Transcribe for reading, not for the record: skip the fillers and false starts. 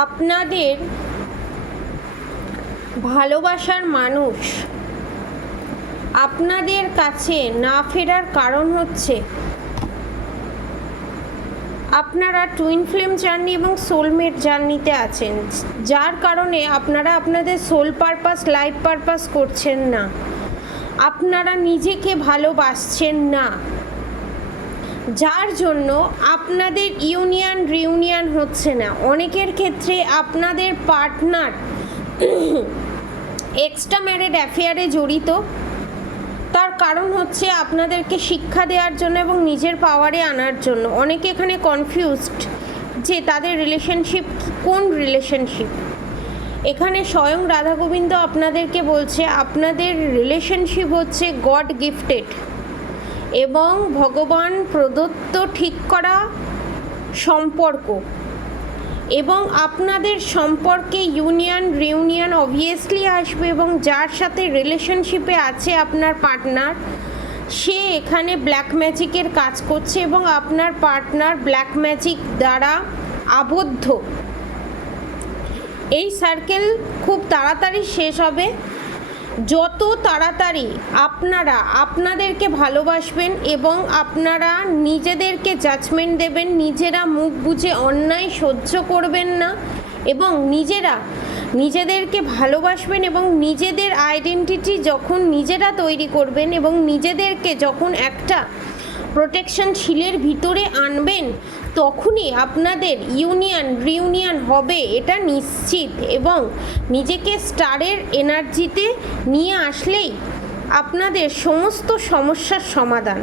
আপনাদের ভালোবাসার মানুষ আপনাদের কাছে না ফেরার কারণ হচ্ছে আপনারা টুইন ফ্লেম জার্নি এবং সোলমেট জার্নিতে আছেন, যার কারণে আপনারা আপনাদের সোল পারপাস, লাইফ পারপাস করছেন না। আপনারা নিজেকে ভালোবাসছেন না, যার জন্য আপনাদের রিউনিয়ন হচ্ছে না। অনেকের ক্ষেত্রে আপনাদের পার্টনার এক্সট্রা ম্যারিড অ্যাফেয়ারে জড়িত। তার কারণ হচ্ছে আপনাদেরকে শিক্ষা দেওয়ার জন্য এবং নিজের পাওয়ারে আনার জন্য। অনেকে এখানে কনফিউজড যে তাদের রিলেশনশিপ কোন রিলেশনশিপ। এখানে স্বয়ং রাধা গোবিন্দ আপনাদেরকে বলছে আপনাদের রিলেশনশিপ হচ্ছে গড গিফটেড এবং ভগবান প্রদত্ত ঠিক করা সম্পর্ক, এবং আপনাদের সম্পর্কে রিউনিয়ন অবভিয়াসলি আসবে। এবং যার সাথে রিলেশনশিপে আছে আপনার পার্টনার, সে এখানে ব্ল্যাক ম্যাজিকের কাজ করছে এবং আপনার পার্টনার ব্ল্যাক ম্যাজিক দ্বারা আবদ্ধ। এই সার্কেল খুব তাড়াতাড়ি শেষ হবে। যত তাড়াতাড়ি আপনারা আপনাদেরকে ভালোবাসবেন এবং আপনারা নিজেদেরকে জাজমেন্ট দেবেন, নিজেরা মুখ বুজে অন্যায় সহ্য করবেন না এবং নিজেদেরকে ভালোবাসবেন এবং নিজেদের আইডেন্টিটি যখন নিজেরা তৈরি করবেন এবং নিজেদেরকে যখন একটা প্রোটেকশন শিলের ভিতরে আনবেন, তখনই আপনাদের রিউনিয়ন হবে, এটা নিশ্চিত। এবং নিজেকে স্টারের এনার্জিতে নিয়ে আসলেই আপনাদের সমস্ত সমস্যার সমাধান।